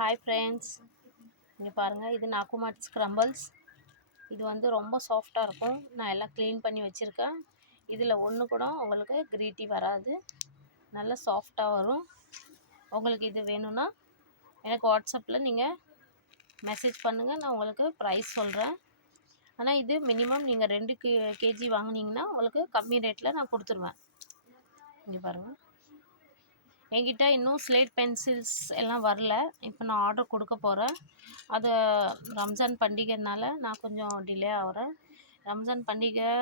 Hi friends, இங்கே பாருங்கள். இது நாக்குமாட் ஸ்க்ரம்பிள்ஸ். இது வந்து ரொம்ப சாஃப்டாக இருக்கும். நான் எல்லாம் க்ளீன் பண்ணி வச்சுருக்கேன். இதில் ஒன்று கூட உங்களுக்கு கிரீட்டி வராது, நல்லா சாஃப்டாக வரும். உங்களுக்கு இது வேணும்னா எனக்கு வாட்ஸ்அப்பில் நீங்கள் மெசேஜ் பண்ணுங்கள், நான் உங்களுக்கு ப்ரைஸ் சொல்கிறேன். ஆனால் இது மினிமம் நீங்கள் 2 கேஜி வாங்கினீங்கன்னா உங்களுக்கு கம்மி ரேட்டில் நான் கொடுத்துருவேன். இங்கே பாருங்கள், என்கிட்ட இன்னும் ஸ்லேட் பென்சில்ஸ் எல்லாம் வரல. இப்போ நான் ஆர்டர் கொடுக்க போகிறேன். அது ரம்ஜான் பண்டிகைனால நான் கொஞ்சம் டிலே ஆகிறேன். ரம்ஜான் பண்டிகை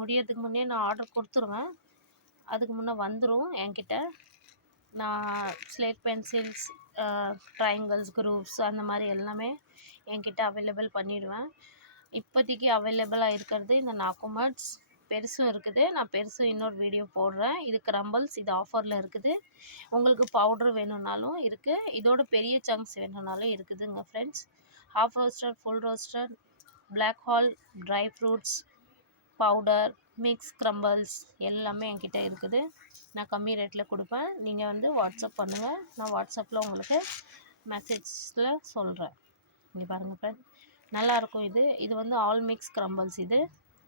முடியறதுக்கு முன்னே நான் ஆர்டர் கொடுத்துருவேன். அதுக்கு முன்னே வந்துடும் என்கிட்ட. நான் ஸ்லேட் பென்சில்ஸ், ட்ரையாங்கிள்ஸ், குரூப்ஸ் அந்த மாதிரி எல்லாமே என்கிட்ட அவைலபிள் பண்ணிடுவேன். இப்போதைக்கு அவைலபிளாக இருக்கிறது இந்த நாக்குமாட்ஸ். பெருசும் இருக்குது. நான் பெருசும் இன்னொரு வீடியோ போடுறேன். இது கிரம்பிள்ஸ், இது ஆஃபரில் இருக்குது. உங்களுக்கு பவுட்ரு வேணும்னாலும் இருக்குது. இதோட பெரிய சங்க்ஸ் வேணும்னாலும் இருக்குதுங்க friends. Half roaster, full roaster, black whole, dry fruits, powder, mix crumbles எல்லாமே என்கிட்ட இருக்குது. நான் கம்மி ரேட்டில் கொடுப்பேன். நீங்கள் வந்து வாட்ஸ்அப் பண்ணுங்கள், நான் வாட்ஸ்அப்பில் உங்களுக்கு மெசேஜில் சொல்கிறேன். இங்கே பாருங்கள் ஃப்ரெண்ட், நல்லாயிருக்கும். இது வந்து ஆல் மிக்ஸ் கிரம்பிள்ஸ்.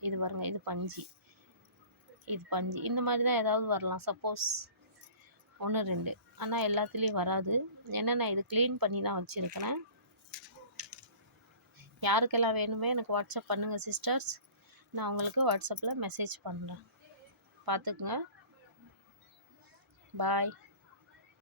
இது பாருங்கள், இது பஞ்சு, இது பஞ்சு. இந்த மாதிரி தான் ஏதாவது வரலாம், சப்போஸ் 1 2. ஆனால் எல்லாத்துலேயும் வராது. ஏன்னா நான் இது க்ளீன் பண்ணி தான் வச்சுருக்கிறேன். யாருக்கெல்லாம் வேணுமே எனக்கு வாட்ஸ்அப் பண்ணுங்கள் சிஸ்டர்ஸ். நான் உங்களுக்கு வாட்ஸ்அப்பில் மெசேஜ் பண்ணுறேன். பார்த்துக்குங்க. பாய்.